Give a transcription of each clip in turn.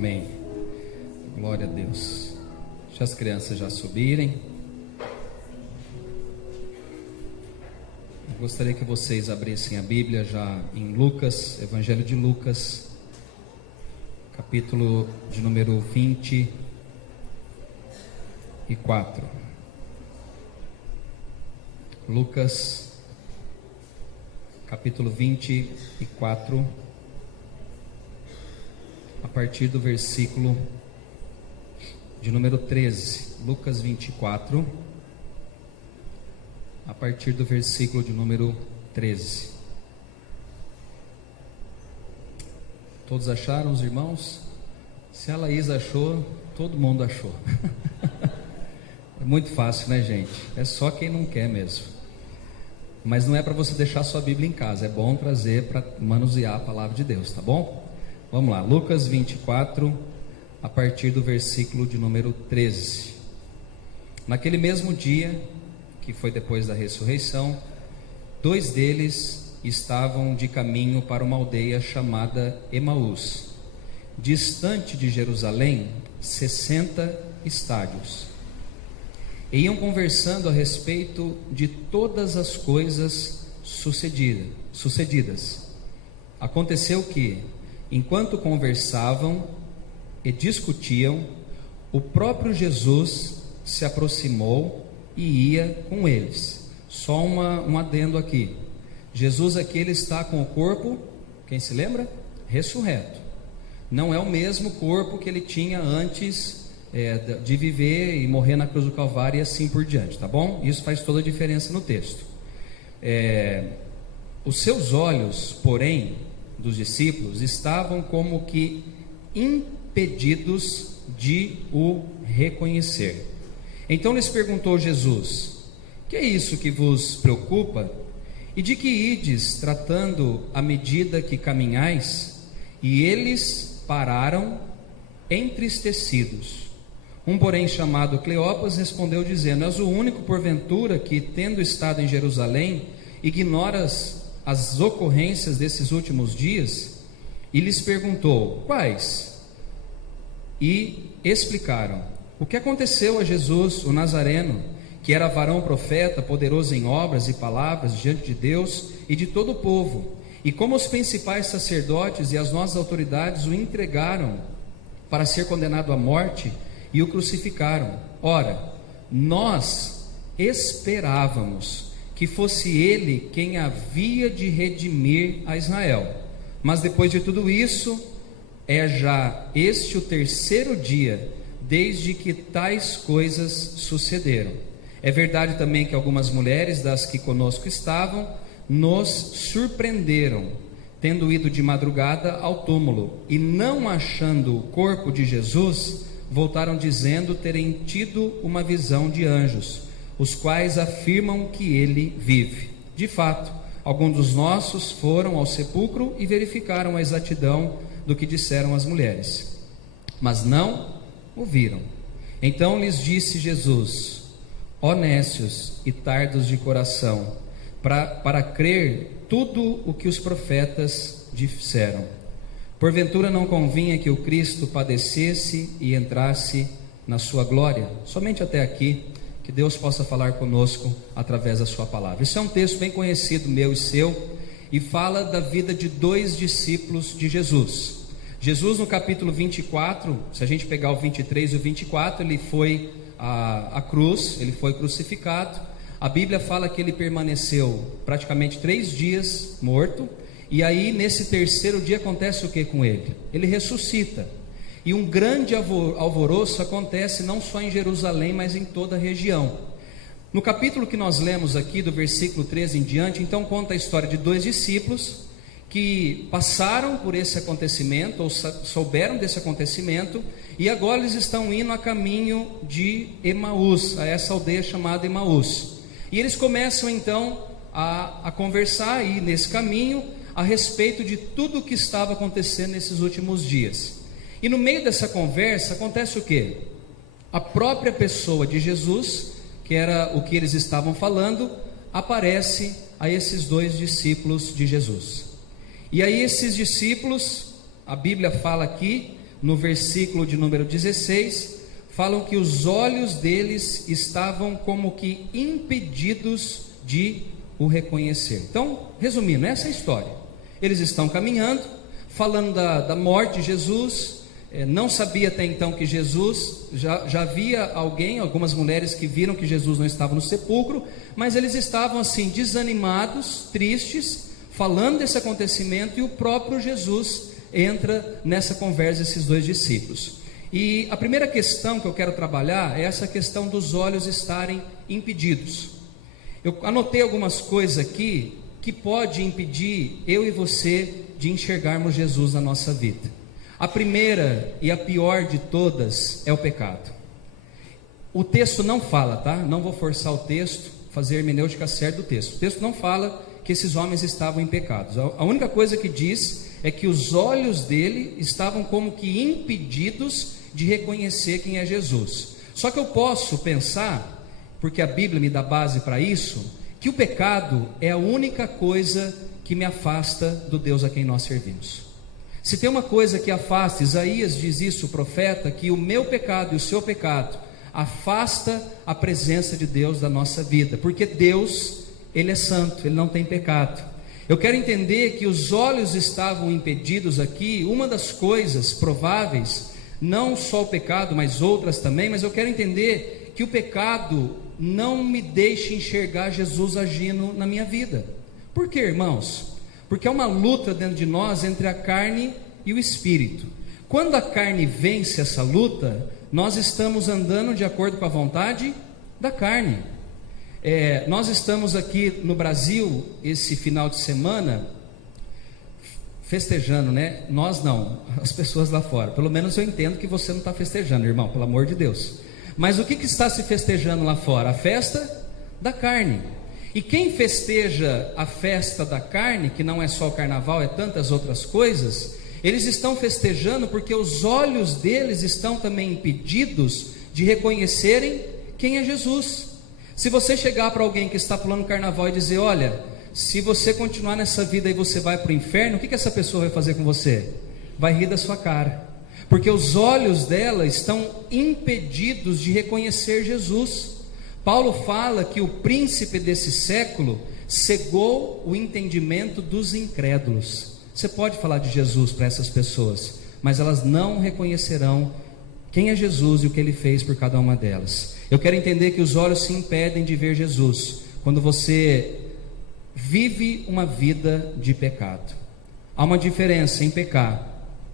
Amém. Glória a Deus. Deixa as crianças já subirem. Eu gostaria que vocês abrissem a Bíblia já em Lucas, Evangelho de Lucas, capítulo de número 24. Lucas, capítulo 24, a partir do versículo de número 13. Lucas 24, a partir do versículo de número 13. Todos acharam, os irmãos? Se a Laís achou, todo mundo achou. É muito fácil, né, gente? É só quem não quer mesmo. Mas não é para você deixar sua Bíblia em casa, é bom trazer para manusear a palavra de Deus, tá bom? Vamos lá, Lucas 24, a partir do versículo de número 13. Naquele mesmo dia, que foi depois da ressurreição, dois deles estavam de caminho para uma aldeia chamada Emaús, distante de Jerusalém 60 estádios. E iam conversando a respeito de todas as coisas sucedidas. Aconteceu que, enquanto conversavam e discutiam, o próprio Jesus se aproximou e ia com eles. Só um adendo aqui. Jesus aqui ele está com o corpo, quem se lembra? Ressurreto. Não é o mesmo corpo que ele tinha antes de viver e morrer na cruz do Calvário e assim por diante, tá bom? Isso faz toda a diferença no texto. Os seus olhos, porém, dos discípulos, estavam como que impedidos de o reconhecer. Então lhes perguntou Jesus: que é isso que vos preocupa? E de que ides tratando à medida que caminhais? E eles pararam entristecidos. Um, porém, chamado Cleopas, respondeu dizendo: és o único, porventura, que, tendo estado em Jerusalém, ignoras as ocorrências desses últimos dias? E lhes perguntou: quais? E explicaram: o que aconteceu a Jesus, o Nazareno, que era varão profeta, poderoso em obras e palavras diante de Deus e de todo o povo, e como os principais sacerdotes e as nossas autoridades o entregaram para ser condenado à morte e o crucificaram. Ora, nós esperávamos que fosse ele quem havia de redimir a Israel. Mas depois de tudo isso, é já este o terceiro dia desde que tais coisas sucederam. É verdade também que algumas mulheres das que conosco estavam nos surpreenderam, tendo ido de madrugada ao túmulo, e não achando o corpo de Jesus, voltaram dizendo terem tido uma visão de anjos, os quais afirmam que ele vive. De fato, alguns dos nossos foram ao sepulcro e verificaram a exatidão do que disseram as mulheres, mas não o viram. Então lhes disse Jesus: ó nécios e tardos de coração, para crer tudo o que os profetas disseram. Porventura não convinha que o Cristo padecesse e entrasse na sua glória? Somente até aqui. Que Deus possa falar conosco através da sua palavra. Isso é um texto bem conhecido, meu e seu, e fala da vida de dois discípulos de Jesus. Jesus, no capítulo 24, se a gente pegar o 23 e o 24, ele foi à cruz, ele foi crucificado. A Bíblia fala que ele permaneceu praticamente 3 dias morto, e aí nesse terceiro dia acontece o que com ele? Ele ressuscita, e um grande alvoroço acontece não só em Jerusalém, mas em toda a região. No capítulo que nós lemos aqui, do versículo 13 em diante, então conta a história de dois discípulos que passaram por esse acontecimento, ou souberam desse acontecimento, e agora eles estão indo a caminho de Emaús, a essa aldeia chamada Emaús. E eles começam então a conversar aí nesse caminho a respeito de tudo o que estava acontecendo nesses últimos dias. E no meio dessa conversa acontece o quê? A própria pessoa de Jesus, que era o que eles estavam falando, aparece a esses dois discípulos de Jesus. E aí esses discípulos, a Bíblia fala aqui, no versículo de número 16, falam que os olhos deles estavam como que impedidos de o reconhecer. Então, resumindo, essa é a história. Eles estão caminhando, falando da morte de Jesus. Não sabia até então que Jesus, já havia algumas mulheres que viram que Jesus não estava no sepulcro, mas eles estavam assim, desanimados, tristes, falando desse acontecimento, e o próprio Jesus entra nessa conversa, esses dois discípulos. E a primeira questão que eu quero trabalhar é essa questão dos olhos estarem impedidos. Eu anotei algumas coisas aqui que pode impedir eu e você de enxergarmos Jesus na nossa vida. A primeira e a pior de todas é o pecado. O texto não fala, tá? Não vou forçar o texto, fazer a hermenêutica certa do texto. O texto não fala que esses homens estavam em pecados. A única coisa que diz é que os olhos dele estavam como que impedidos de reconhecer quem é Jesus. Só que eu posso pensar, porque a Bíblia me dá base para isso, que o pecado é a única coisa que me afasta do Deus a quem nós servimos. Se tem uma coisa que afasta, Isaías diz isso, o profeta, que o meu pecado e o seu pecado afasta a presença de Deus da nossa vida, porque Deus, Ele é santo, Ele não tem pecado. Eu quero entender que os olhos estavam impedidos aqui. Uma das coisas prováveis, não só o pecado, mas outras também, mas eu quero entender que o pecado não me deixa enxergar Jesus agindo na minha vida. Por quê, irmãos? Porque é uma luta dentro de nós entre a carne e o espírito. Quando a carne vence essa luta, nós estamos andando de acordo com a vontade da carne. Nós estamos aqui no Brasil, esse final de semana, festejando, né? Nós não, as pessoas lá fora. Pelo menos eu entendo que você não está festejando, irmão, pelo amor de Deus. Mas o que está se festejando lá fora? A festa da carne. E quem festeja a festa da carne, que não é só o carnaval, é tantas outras coisas, eles estão festejando porque os olhos deles estão também impedidos de reconhecerem quem é Jesus. Se você chegar para alguém que está pulando carnaval e dizer: olha, se você continuar nessa vida e você vai para o inferno, o que essa pessoa vai fazer com você? Vai rir da sua cara, porque os olhos dela estão impedidos de reconhecer Jesus. Paulo fala que o príncipe desse século cegou o entendimento dos incrédulos. Você pode falar de Jesus para essas pessoas, mas elas não reconhecerão quem é Jesus e o que Ele fez por cada uma delas. Eu quero entender que os olhos se impedem de ver Jesus quando você vive uma vida de pecado. Há uma diferença em pecar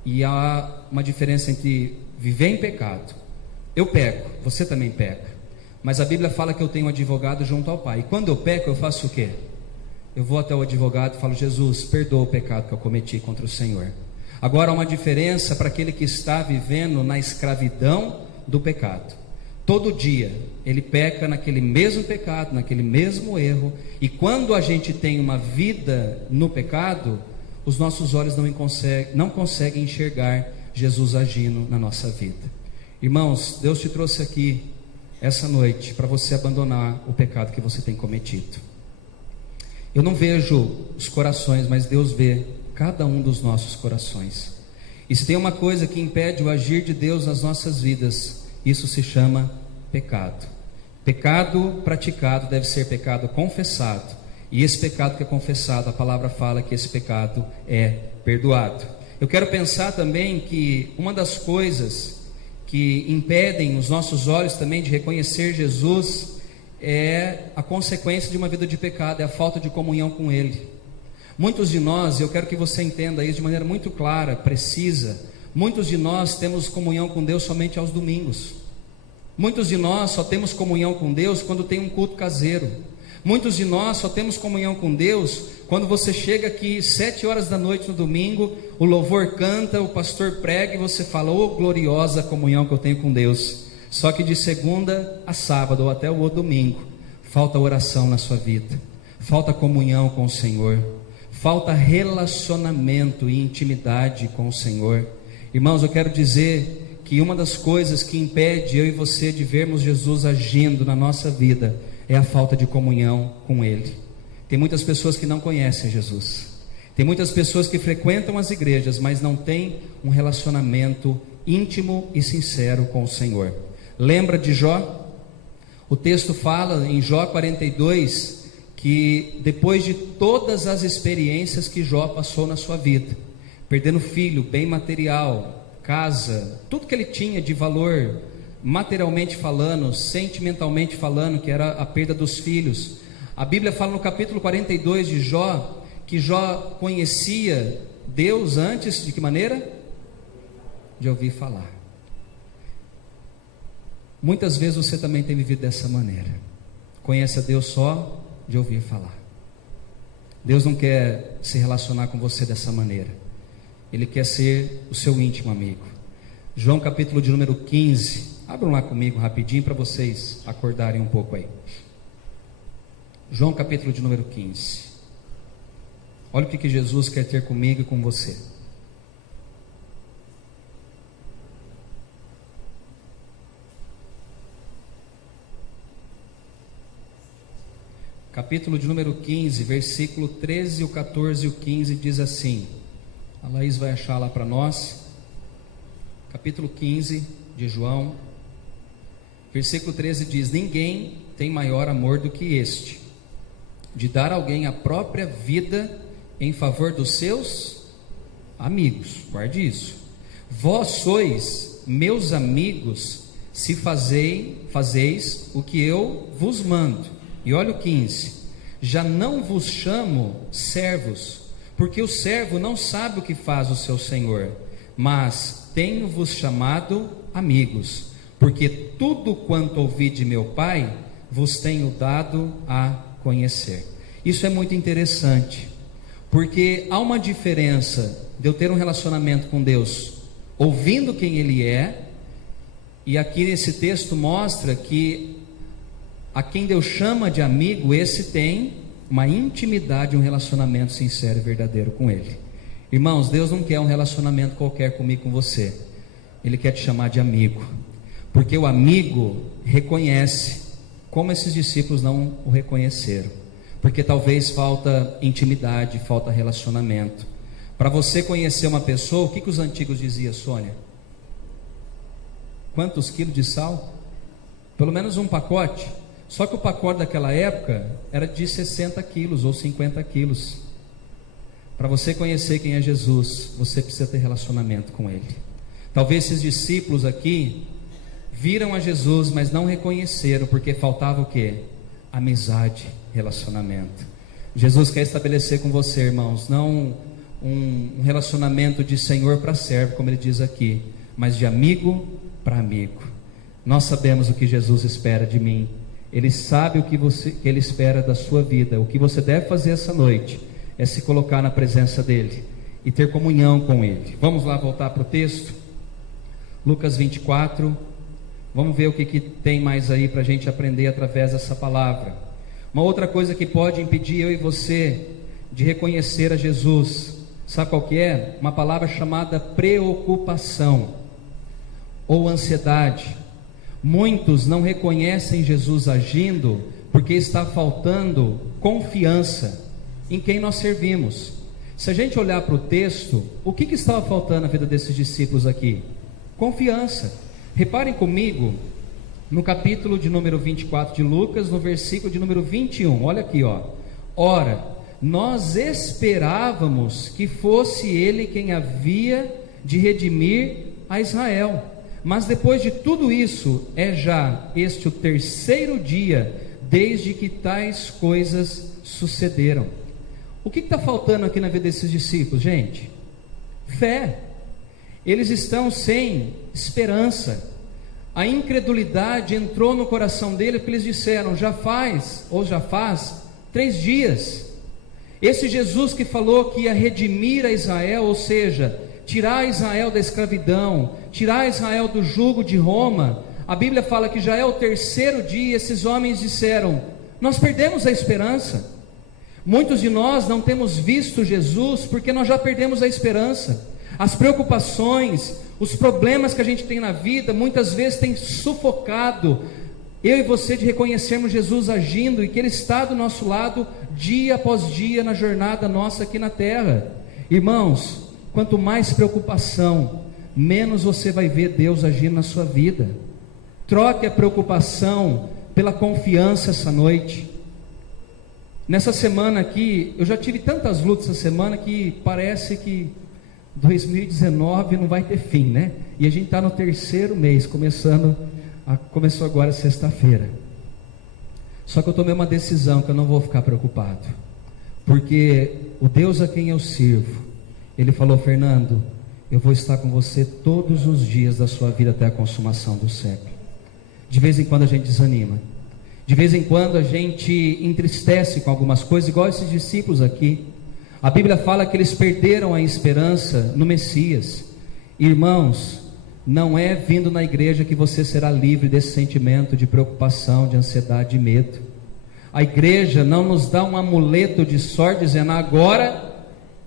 e há uma diferença entre viver em pecado. Eu peco, você também peca. Mas a Bíblia fala que eu tenho um advogado junto ao Pai. E quando eu peco, eu faço o quê? Eu vou até o advogado e falo: Jesus, perdoa o pecado que eu cometi contra o Senhor. Agora há uma diferença para aquele que está vivendo na escravidão do pecado. Todo dia ele peca naquele mesmo pecado, naquele mesmo erro. E quando a gente tem uma vida no pecado, os nossos olhos não conseguem enxergar Jesus agindo na nossa vida. Irmãos, Deus te trouxe aqui essa noite para você abandonar o pecado que você tem cometido. Eu não vejo os corações, mas Deus vê cada um dos nossos corações. E se tem uma coisa que impede o agir de Deus nas nossas vidas, isso se chama pecado. Pecado praticado deve ser pecado confessado. E esse pecado que é confessado, a palavra fala que esse pecado é perdoado. Eu quero pensar também que uma das coisas que impedem os nossos olhos também de reconhecer Jesus é a consequência de uma vida de pecado, é a falta de comunhão com Ele. Muitos de nós, eu quero que você entenda isso de maneira muito clara, precisa, muitos de nós temos comunhão com Deus somente aos domingos. Muitos de nós só temos comunhão com Deus quando tem um culto caseiro. Muitos de nós só temos comunhão com Deus quando você chega aqui 7 horas da noite no domingo, o louvor canta, o pastor prega e você fala: oh, gloriosa comunhão que eu tenho com Deus. Só que de segunda a sábado ou até o outro domingo, falta oração na sua vida, falta comunhão com o Senhor, falta relacionamento e intimidade com o Senhor. Irmãos, eu quero dizer que uma das coisas que impede eu e você de vermos Jesus agindo na nossa vida é a falta de comunhão com Ele. Tem muitas pessoas que não conhecem Jesus, tem muitas pessoas que frequentam as igrejas, mas não têm um relacionamento íntimo e sincero com o Senhor. Lembra de Jó? O texto fala em Jó 42 que depois de todas as experiências que Jó passou na sua vida, perdendo filho, bem material, casa, tudo que ele tinha de valor, materialmente falando, sentimentalmente falando, que era a perda dos filhos, a Bíblia fala no capítulo 42 de Jó, que Jó conhecia Deus antes, de que maneira? De ouvir falar. Muitas vezes você também tem vivido dessa maneira, conhece a Deus só de ouvir falar. Deus não quer se relacionar com você dessa maneira, Ele quer ser o seu íntimo amigo. João capítulo de número 15, abram lá comigo rapidinho para vocês acordarem um pouco aí. João capítulo de número 15. Olha o que Jesus quer ter comigo e com você. Capítulo de número 15, versículo 13, o 14 e o 15 diz assim. A Laís vai achar lá para nós. Capítulo 15 de João, versículo 13 diz: ninguém tem maior amor do que este, de dar a alguém a própria vida em favor dos seus amigos. Guarde isso. Vós sois meus amigos se fazeis o que eu vos mando. E olha o 15: já não vos chamo servos, porque o servo não sabe o que faz o seu senhor, mas tenho-vos chamado amigos, porque tudo quanto ouvi de meu Pai vos tenho dado a conhecer. Isso é muito interessante, porque há uma diferença de eu ter um relacionamento com Deus ouvindo quem Ele é, e aqui nesse texto mostra que a quem Deus chama de amigo, esse tem uma intimidade, um relacionamento sincero e verdadeiro com Ele. Irmãos, Deus não quer um relacionamento qualquer comigo, com você. Ele quer te chamar de amigo, porque o amigo reconhece, como esses discípulos não o reconheceram, porque talvez falta intimidade, falta relacionamento. Para você conhecer uma pessoa, o que os antigos diziam, Sônia? Quantos quilos de sal? Pelo menos um pacote. Só que o pacote daquela época era de 60 quilos ou 50 quilos. Para você conhecer quem é Jesus, você precisa ter relacionamento com Ele. Talvez esses discípulos aqui viram a Jesus, mas não reconheceram, porque faltava o quê? Amizade, relacionamento. Jesus quer estabelecer com você, irmãos, não um relacionamento de senhor para servo, como Ele diz aqui, mas de amigo para amigo. Nós sabemos o que Jesus espera de mim. Ele sabe o que Ele espera da sua vida. O que você deve fazer essa noite é se colocar na presença dEle e ter comunhão com Ele. Vamos lá voltar para o texto, Lucas 24. Vamos ver o que tem mais aí para a gente aprender através dessa palavra. Uma outra coisa que pode impedir eu e você de reconhecer a Jesus, sabe qual que é? Uma palavra chamada preocupação ou ansiedade. Muitos não reconhecem Jesus agindo porque está faltando confiança em quem nós servimos. Se a gente olhar para o texto, o que estava faltando na vida desses discípulos aqui? Confiança. Reparem comigo no capítulo de número 24 de Lucas, no versículo de número 21. Olha aqui, ó. Ora, nós esperávamos que fosse Ele quem havia de redimir a Israel. Mas depois de tudo isso, é já este o terceiro dia desde que tais coisas sucederam. O que está faltando aqui na vida desses discípulos, gente? Fé. Eles estão sem esperança. A incredulidade entrou no coração deles, porque eles disseram, já faz 3 dias. Esse Jesus que falou que ia redimir a Israel, ou seja, tirar Israel da escravidão, tirar Israel do jugo de Roma, a Bíblia fala que já é o terceiro dia. Esses homens disseram, nós perdemos a esperança. Muitos de nós não temos visto Jesus porque nós já perdemos a esperança. As preocupações, os problemas que a gente tem na vida, muitas vezes têm sufocado eu e você de reconhecermos Jesus agindo e que Ele está do nosso lado dia após dia na jornada nossa aqui na terra. Irmãos, quanto mais preocupação, menos você vai ver Deus agir na sua vida. Troque a preocupação pela confiança essa noite. Nessa semana aqui, eu já tive tantas lutas essa semana que parece que 2019 não vai ter fim, né? E a gente está no terceiro mês, começou agora sexta-feira. Só que eu tomei uma decisão que eu não vou ficar preocupado, porque o Deus a quem eu sirvo, Ele falou: Fernando, eu vou estar com você todos os dias da sua vida até a consumação do século. De vez em quando a gente desanima, de vez em quando a gente entristece com algumas coisas, igual esses discípulos aqui. A Bíblia fala que eles perderam a esperança no Messias. Irmãos, não é vindo na igreja que você será livre desse sentimento de preocupação, de ansiedade, de medo. A igreja não nos dá um amuleto de sorte dizendo: agora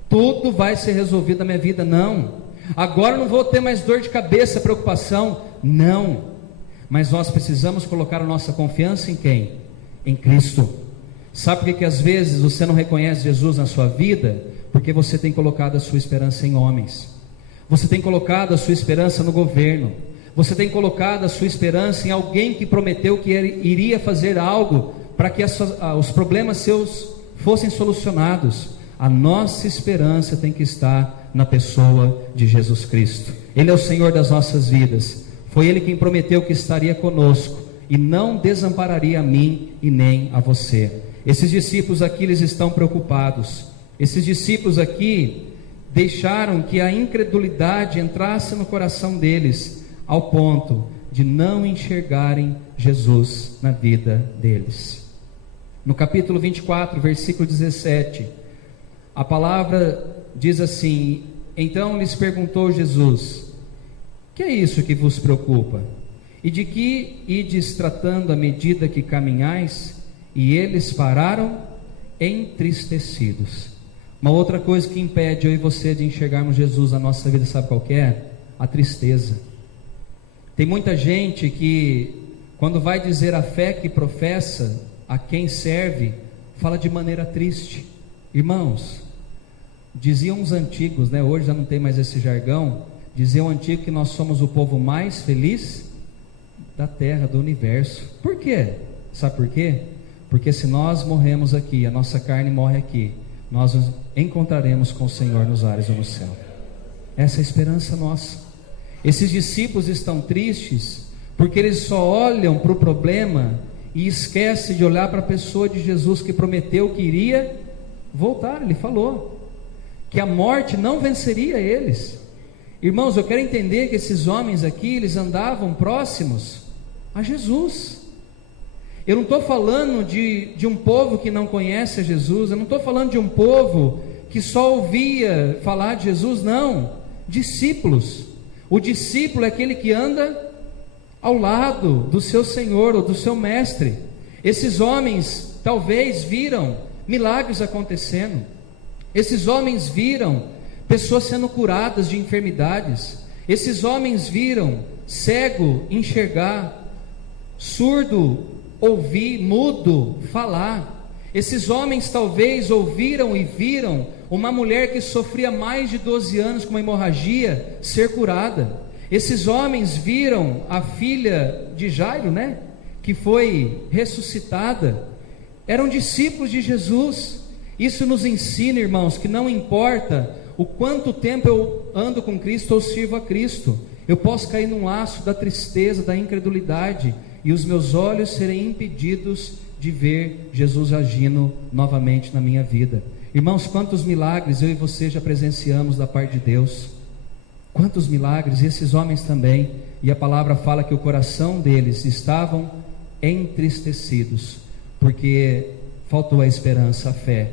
tudo vai ser resolvido na minha vida. Não. Agora não vou ter mais dor de cabeça, preocupação. Não. Mas nós precisamos colocar a nossa confiança em quem? Em Cristo. Sabe por que às vezes você não reconhece Jesus na sua vida? Porque você tem colocado a sua esperança em homens. Você tem colocado a sua esperança no governo. Você tem colocado a sua esperança em alguém que prometeu que iria fazer algo para que os problemas seus fossem solucionados. A nossa esperança tem que estar na pessoa de Jesus Cristo. Ele é o Senhor das nossas vidas. Foi Ele quem prometeu que estaria conosco e não desampararia a mim e nem a você. Esses discípulos aqui, eles estão preocupados. Esses discípulos aqui deixaram que a incredulidade entrasse no coração deles, ao ponto de não enxergarem Jesus na vida deles. No capítulo 24, versículo 17, a palavra diz assim: então lhes perguntou Jesus: que é isso que vos preocupa? E de que ides tratando à medida que caminhais? E eles pararam entristecidos. Uma outra coisa que impede eu e você de enxergarmos Jesus na nossa vida, sabe qual que é? A tristeza. Tem muita gente que, quando vai dizer a fé que professa, a quem serve, fala de maneira triste. Irmãos, diziam os antigos, né? Hoje já não tem mais esse jargão. Diziam antigo que nós somos o povo mais feliz da terra, do universo. Por quê? Sabe por quê? Porque se nós morremos aqui, a nossa carne morre aqui, nós nos encontraremos com o Senhor nos ares ou no céu. Essa é a esperança nossa. Esses discípulos estão tristes porque eles só olham para o problema e esquecem de olhar para a pessoa de Jesus, que prometeu que iria voltar. Ele falou que a morte não venceria eles. Irmãos, eu quero entender que esses homens aqui, eles andavam próximos a Jesus. Eu não estou falando de um povo que não conhece a Jesus, eu não estou falando de um povo que só ouvia falar de Jesus, não. Discípulos. O discípulo é aquele que anda ao lado do seu Senhor ou do seu mestre. Esses homens talvez viram milagres acontecendo. Esses homens viram pessoas sendo curadas de enfermidades. Esses homens viram cego enxergar, surdo ouvir, mudo falar. Esses homens talvez ouviram e viram uma mulher que sofria mais de 12 anos com uma hemorragia ser curada. Esses homens viram a filha de Jairo, né, que foi ressuscitada. Eram discípulos de Jesus. Isso nos ensina, irmãos, que não importa o quanto tempo eu ando com Cristo ou sirvo a Cristo, eu posso cair num laço da tristeza, da incredulidade, e os meus olhos serem impedidos de ver Jesus agindo novamente na minha vida. Irmãos, quantos milagres eu e você já presenciamos da parte de Deus. Quantos milagres, e esses homens também. E a palavra fala que o coração deles estavam entristecidos, porque faltou a esperança, a fé.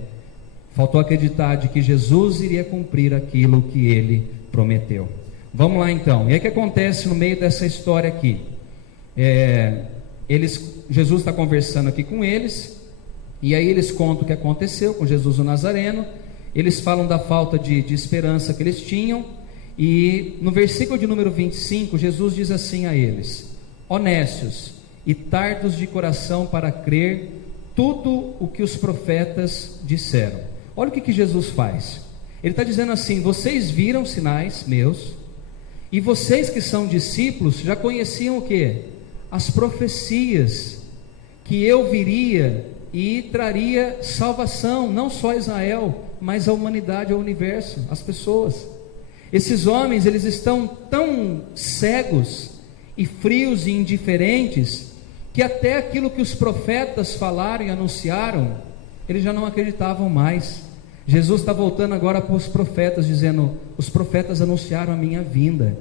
Faltou acreditar de que Jesus iria cumprir aquilo que Ele prometeu. Vamos lá então. E aí o que acontece no meio dessa história aqui? Jesus está conversando aqui com eles, e aí eles contam o que aconteceu com Jesus o Nazareno. Eles falam da falta de esperança que eles tinham, e no versículo de número 25, Jesus diz assim a eles: honestos e tardos de coração para crer tudo o que os profetas disseram. Olha o que Jesus faz. Ele está dizendo assim: vocês viram sinais meus, E vocês que são discípulos já conheciam o quê? As profecias, que eu viria e traria salvação, não só a Israel, mas a humanidade, ao universo, as pessoas. Esses homens, eles estão tão cegos e frios e indiferentes, que até aquilo que os profetas falaram e anunciaram, eles já não acreditavam mais. Jesus está voltando agora para os profetas, dizendo: os profetas anunciaram a minha vinda,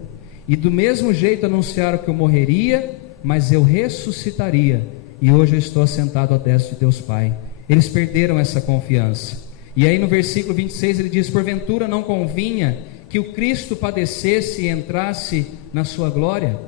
e do mesmo jeito anunciaram que eu morreria, mas eu ressuscitaria, e hoje eu estou assentado à destra de Deus Pai. Eles perderam essa confiança. E aí no versículo 26 ele diz: porventura não convinha que o Cristo padecesse e entrasse na sua glória?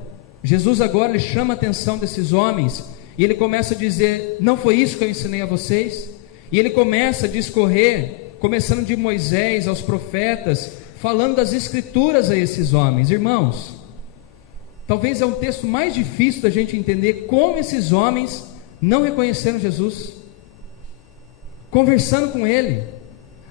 Jesus agora ele chama a atenção desses homens, e ele começa a dizer: não foi isso que eu ensinei a vocês? E ele começa a discorrer, começando de Moisés aos profetas, falando das escrituras a esses homens. Irmãos, talvez é um texto mais difícil da gente entender como esses homens não reconheceram Jesus. Conversando com ele,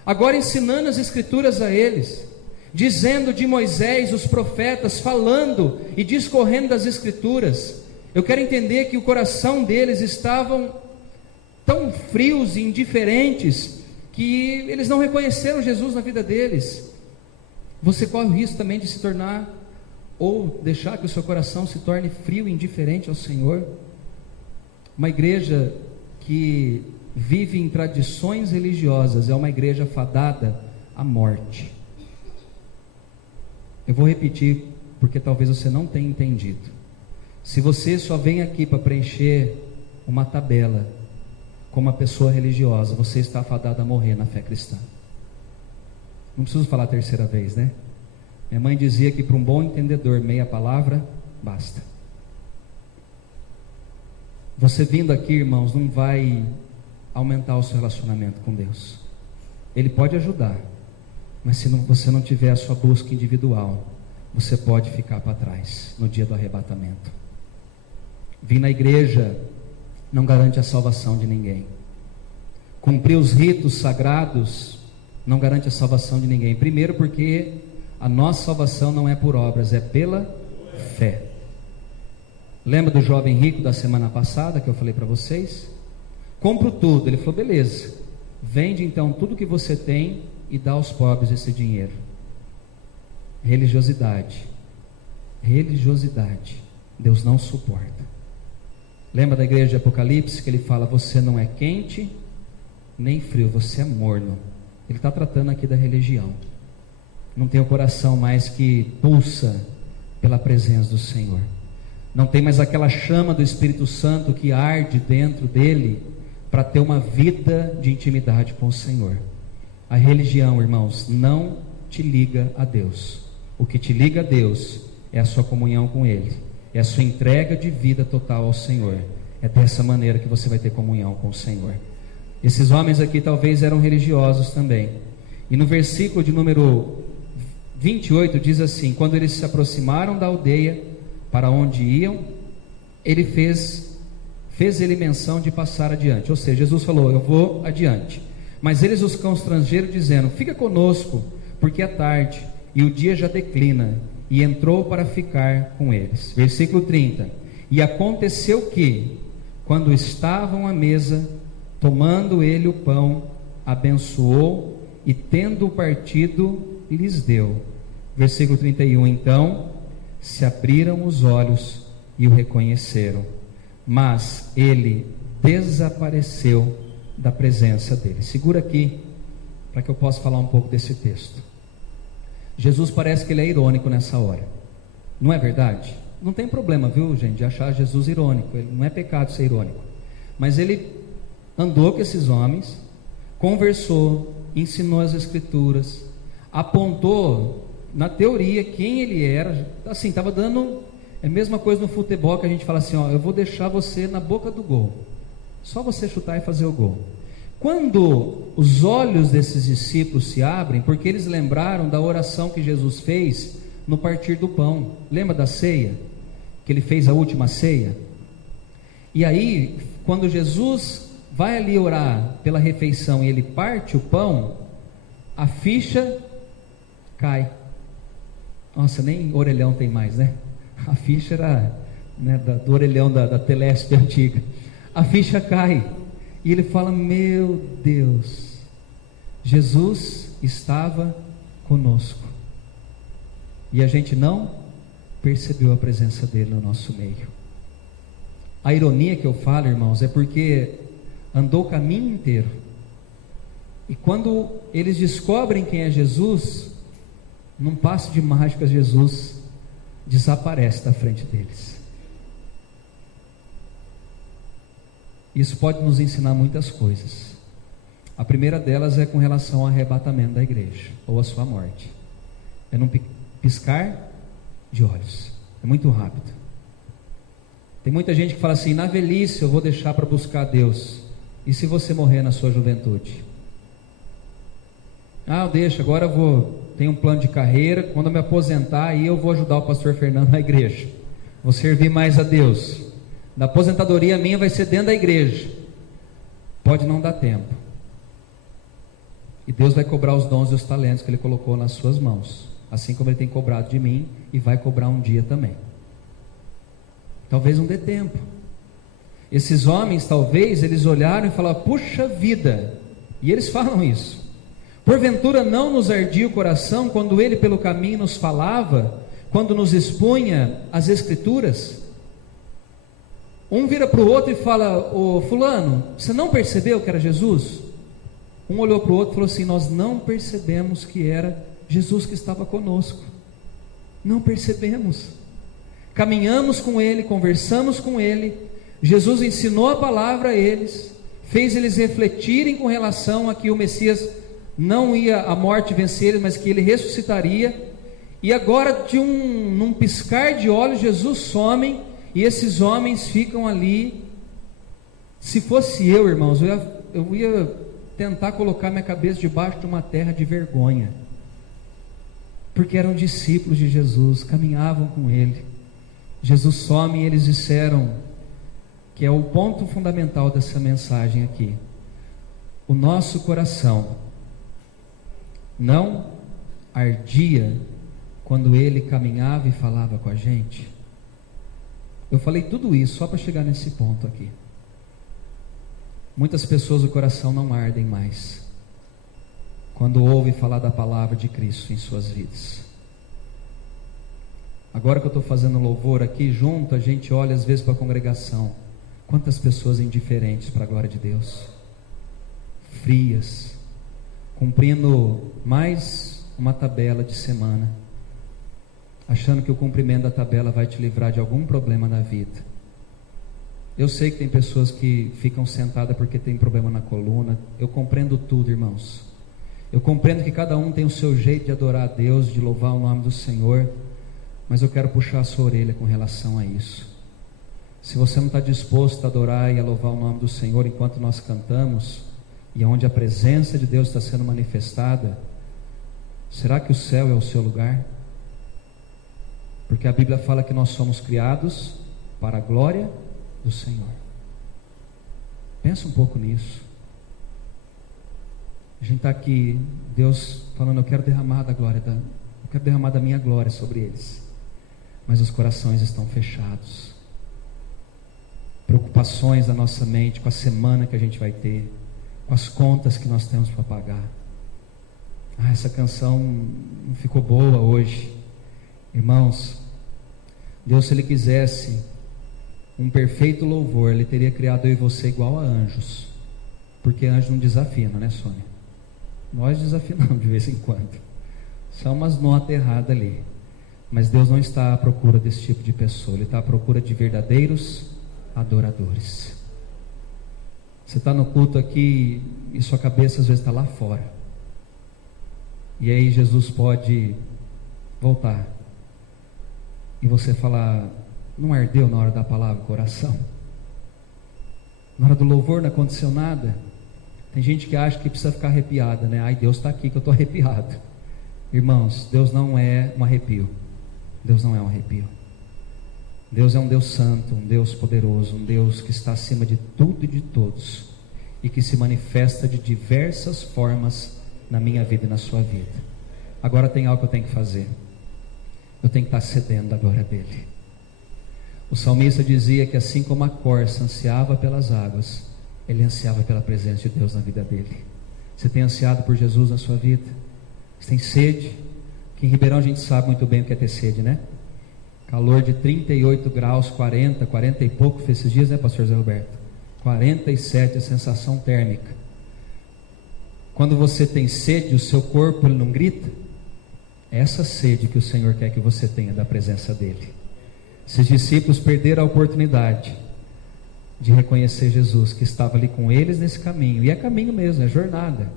agora ensinando as escrituras a eles, dizendo de Moisés, os profetas, falando e discorrendo das escrituras. Eu quero entender que o coração deles estavam tão frios e indiferentes, que eles não reconheceram Jesus na vida deles. Você corre o risco também de se tornar, ou deixar que o seu coração se torne frio e indiferente ao Senhor. Uma igreja que vive em tradições religiosas é uma igreja fadada à morte. Eu vou repetir, porque talvez você não tenha entendido. Se você só vem aqui para preencher uma tabela como uma pessoa religiosa, você está fadado a morrer na fé cristã. Não preciso falar a terceira vez, né? Minha mãe dizia que para um bom entendedor, meia palavra basta. Você vindo aqui, irmãos, não vai aumentar o seu relacionamento com Deus. Ele pode ajudar, mas se você não tiver a sua busca individual, você pode ficar para trás no dia do arrebatamento. Vir na igreja não garante a salvação de ninguém. Cumprir os ritos sagrados não garante a salvação de ninguém. Primeiro porque a nossa salvação não é por obras, é pela fé. Lembra do jovem rico da semana passada que eu falei para vocês? Compro tudo. Ele falou: beleza, vende então tudo que você tem e dá aos pobres esse dinheiro. Religiosidade. Deus não suporta. Lembra da igreja de Apocalipse que ele fala: você não é quente nem frio, você é morno. Ele está tratando aqui da religião. Não tem o coração mais que pulsa pela presença do Senhor. Não tem mais aquela chama do Espírito Santo que arde dentro dele para ter uma vida de intimidade com o Senhor. A religião, irmãos, não te liga a Deus. O que te liga a Deus é a sua comunhão com Ele, é a sua entrega de vida total ao Senhor. É dessa maneira que você vai ter comunhão com o Senhor. Esses homens aqui talvez eram religiosos também. E no versículo de número 28 diz assim: quando eles se aproximaram da aldeia para onde iam, ele fez ele menção de passar adiante. Ou seja, Jesus falou: eu vou adiante. Mas eles os constrangeram dizendo: fica conosco, porque é tarde e o dia já declina. E entrou para ficar com eles. Versículo 30. E aconteceu que, quando estavam à mesa, tomando ele o pão, abençoou e tendo partido, lhes deu. Versículo 31. Então se abriram os olhos e o reconheceram, mas ele desapareceu da presença dele. Segura aqui para que eu possa falar um pouco desse texto. Jesus parece que ele é irônico nessa hora, não é verdade? Não tem problema, viu, gente, de achar Jesus irônico. Não é pecado ser irônico. Mas ele andou com esses homens, conversou, ensinou as escrituras, apontou na teoria quem ele era. Assim, estava dando, é a mesma coisa no futebol que a gente fala assim: ó, eu vou deixar você na boca do gol, só você chutar e fazer o gol. Quando os olhos desses discípulos se abrem, porque eles lembraram da oração que Jesus fez no partir do pão. Lembra da ceia? Que ele fez a última ceia? E aí, quando Jesus vai ali orar pela refeição e ele parte o pão, a ficha cai. Nossa, nem orelhão tem mais, né? A ficha era, né, do orelhão da Telesp antiga. A ficha cai. E ele fala: meu Deus, Jesus estava conosco. E a gente não percebeu a presença dele no nosso meio. A ironia que eu falo, irmãos, é porque andou o caminho inteiro. E quando eles descobrem quem é Jesus, num passo de mágica, Jesus desaparece da frente deles. Isso pode nos ensinar muitas coisas. A primeira delas é com relação ao arrebatamento da igreja, ou a sua morte. É num piscar de olhos. É muito rápido. Tem muita gente que fala assim: na velhice eu vou deixar para buscar Deus. E se você morrer na sua juventude? Eu deixo, agora eu tenho um plano de carreira, quando eu me aposentar, aí eu vou ajudar o pastor Fernando na igreja. Vou servir mais a Deus. Da aposentadoria minha vai ser dentro da igreja. Pode não dar tempo. E Deus vai cobrar os dons e os talentos que Ele colocou nas suas mãos, assim como Ele tem cobrado de mim, e vai cobrar um dia também. Talvez não dê tempo. Esses homens, talvez, eles olharam e falaram: puxa vida, e eles falam isso: porventura não nos ardia o coração quando Ele pelo caminho nos falava, quando nos expunha as Escrituras? Um vira para o outro e fala: ô fulano, você não percebeu que era Jesus? Um olhou para o outro e falou assim: nós não percebemos que era Jesus que estava conosco. Não percebemos. Caminhamos com Ele, conversamos com Ele, Jesus ensinou a palavra a eles, fez eles refletirem com relação a que o Messias não ia a morte vencer ele, mas que ele ressuscitaria. E agora, num piscar de olhos, Jesus some, e esses homens ficam ali. Se fosse eu, irmãos, eu ia tentar colocar minha cabeça debaixo de uma terra de vergonha, porque eram discípulos de Jesus, caminhavam com Ele. Jesus some e eles disseram, que é o ponto fundamental dessa mensagem aqui: o nosso coração não ardia quando Ele caminhava e falava com a gente. Eu falei tudo isso só para chegar nesse ponto aqui. Muitas pessoas, o coração não ardem mais quando ouvem falar da palavra de Cristo em suas vidas. Agora que eu estou fazendo louvor aqui junto, a gente olha às vezes para a congregação. Quantas pessoas indiferentes para a glória de Deus, frias, cumprindo mais uma tabela de semana, achando que o cumprimento da tabela vai te livrar de algum problema na vida. Eu sei que tem pessoas que ficam sentadas porque tem problema na coluna. Eu compreendo tudo, irmãos. Eu compreendo que cada um tem o seu jeito de adorar a Deus, de louvar o nome do Senhor, mas eu quero puxar a sua orelha com relação a isso. Se você não está disposto a adorar e a louvar o nome do Senhor enquanto nós cantamos, e onde a presença de Deus está sendo manifestada, será que o céu é o seu lugar? Porque a Bíblia fala que nós somos criados para a glória do Senhor. Pensa um pouco nisso. A gente está aqui, Deus falando: eu quero derramar da minha glória sobre eles, mas os corações estão fechados. Preocupações da nossa mente com a semana que a gente vai ter, com as contas que nós temos para pagar. Essa canção não ficou boa hoje. Irmãos, Deus, se Ele quisesse um perfeito louvor, Ele teria criado eu e você igual a anjos, porque anjo não desafina, né, Sônia? Nós desafinamos de vez em quando, são umas notas erradas ali, mas Deus não está à procura desse tipo de pessoa. Ele está à procura de verdadeiros adoradores. Você está no culto aqui e sua cabeça às vezes está lá fora, e aí Jesus pode voltar e você falar: não ardeu na hora da palavra o coração? Na hora do louvor não aconteceu nada? Tem gente que acha que precisa ficar arrepiada, né? Ai, Deus está aqui que eu estou arrepiado. Irmãos, Deus não é um arrepio. Deus não é um arrepio. Deus é um Deus santo, um Deus poderoso, um Deus que está acima de tudo e de todos, e que se manifesta de diversas formas na minha vida e na sua vida. Agora tem algo que eu tenho que fazer. eu tenho que estar sedento da glória dele. O salmista dizia que assim como a corça ansiava pelas águas, ele ansiava pela presença de Deus na vida dele. Você tem ansiado por Jesus na sua vida? Você tem sede? Que em Ribeirão a gente sabe muito bem o que é ter sede, né? Calor de 38 graus, 40 e pouco fez esses dias, né, pastor Zé Roberto? 47 a sensação térmica. Quando você tem sede, o seu corpo ele não grita? É essa sede que o Senhor quer que você tenha da presença dele. Esses discípulos perderam a oportunidade de reconhecer Jesus, que estava ali com eles nesse caminho, e é caminho mesmo, é jornada.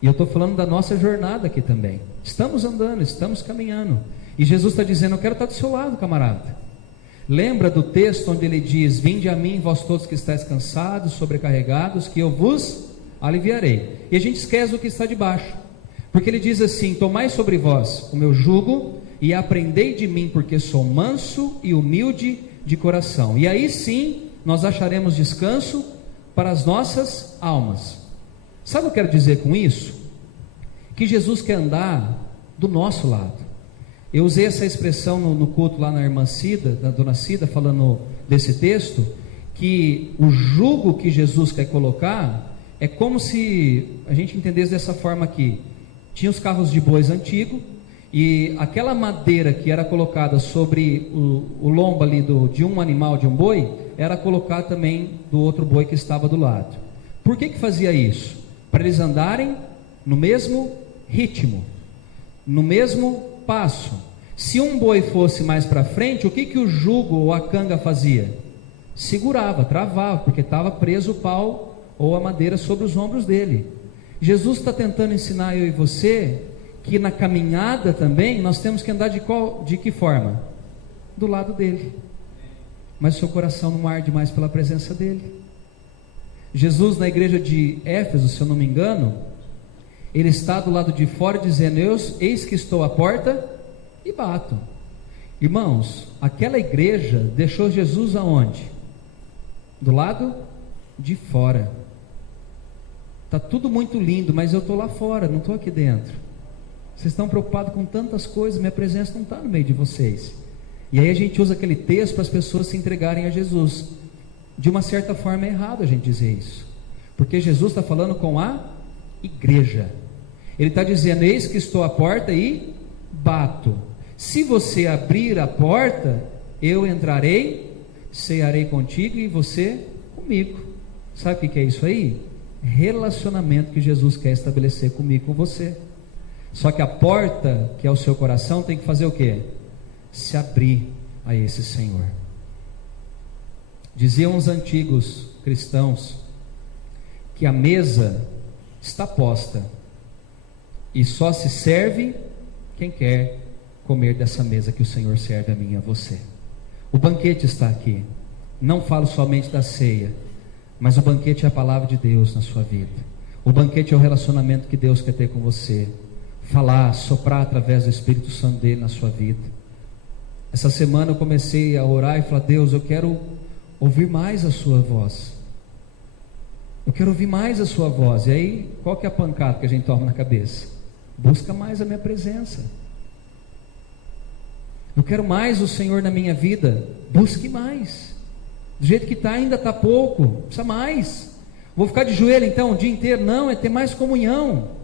E eu estou falando da nossa jornada aqui também. Estamos andando, estamos caminhando, e Jesus está dizendo: eu quero estar do seu lado, camarada. Lembra do texto onde ele diz: vinde a mim, vós todos que estáis cansados, sobrecarregados, que eu vos aliviarei. E a gente esquece o que está debaixo, porque ele diz assim: tomai sobre vós o meu jugo e aprendei de mim, porque sou manso e humilde de coração, e aí sim nós acharemos descanso para as nossas almas. Sabe o que eu quero dizer com isso? Que Jesus quer andar do nosso lado. Eu usei essa expressão no culto lá na irmã Cida, da dona Cida, falando desse texto, que o jugo que Jesus quer colocar é como se a gente entendesse dessa forma aqui: tinha os carros de bois antigos, e aquela madeira que era colocada sobre o lombo ali de um animal, de um boi, era colocada também do outro boi que estava do lado. Por que fazia isso? Para eles andarem no mesmo ritmo, no mesmo passo. Se um boi fosse mais para frente, o que o jugo ou a canga fazia? Segurava, travava, porque estava preso o pau ou a madeira sobre os ombros dele. Jesus está tentando ensinar eu e você que na caminhada também nós temos que andar de que forma? Do lado dele. Mas o seu coração não arde mais pela presença dele. Jesus, na igreja de Éfeso, se eu não me engano, ele está do lado de fora dizendo: eis que estou à porta e bato. Irmãos, aquela igreja deixou Jesus aonde? Do lado de fora. Está tudo muito lindo, mas eu estou lá fora, não estou aqui dentro. Vocês estão preocupados com tantas coisas, minha presença não está no meio de vocês. E aí a gente usa aquele texto para as pessoas se entregarem a Jesus. De uma certa forma é errado a gente dizer isso, porque Jesus está falando com a igreja. Ele está dizendo: eis que estou à porta e bato. Se você abrir a porta, eu entrarei, cearei contigo e você comigo. Sabe o que é isso aí? Relacionamento que Jesus quer estabelecer comigo, com você. Só que a porta, que é o seu coração, tem que fazer o quê? Se abrir a esse Senhor. Diziam os antigos cristãos que a mesa está posta e só se serve quem quer comer dessa mesa que o Senhor serve a mim e a você. O banquete está aqui. Não falo somente da ceia, mas o banquete é a palavra de Deus na sua vida. O banquete é o relacionamento que Deus quer ter com você. Falar, soprar através do Espírito Santo dele na sua vida. Essa semana eu comecei a orar e falar: Deus, eu quero ouvir mais a sua voz. Eu quero ouvir mais a sua voz. E aí, qual que é a pancada que a gente toma na cabeça? Busca mais a minha presença. Eu quero mais o Senhor na minha vida. Busque mais. Do jeito que está, ainda está pouco. Precisa mais. Vou ficar de joelho então o dia inteiro? Não, é ter mais comunhão.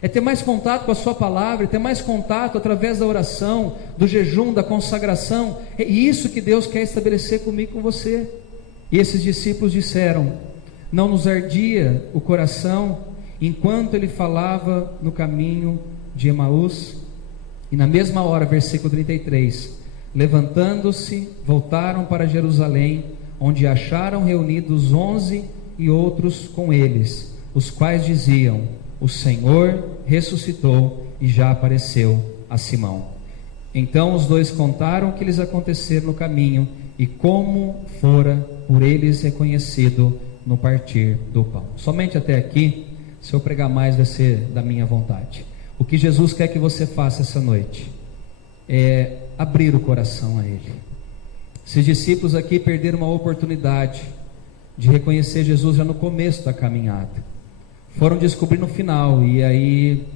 É ter mais contato com a sua palavra, é ter mais contato através da oração, do jejum, da consagração. É isso que Deus quer estabelecer comigo e com você. E esses discípulos disseram: não nos ardia o coração enquanto ele falava no caminho de Emaús? E na mesma hora, versículo 33, levantando-se, voltaram para Jerusalém, onde acharam reunidos 11 e outros com eles, os quais diziam: o Senhor ressuscitou e já apareceu a Simão. Então os dois contaram o que lhes acontecera no caminho e como fora por eles reconhecido no partir do pão. Somente até aqui. Se eu pregar mais, vai ser da minha vontade. O que Jesus quer que você faça essa noite é abrir o coração a Ele. Esses discípulos aqui perderam uma oportunidade de reconhecer Jesus já no começo da caminhada. Foram descobrir no final, e aí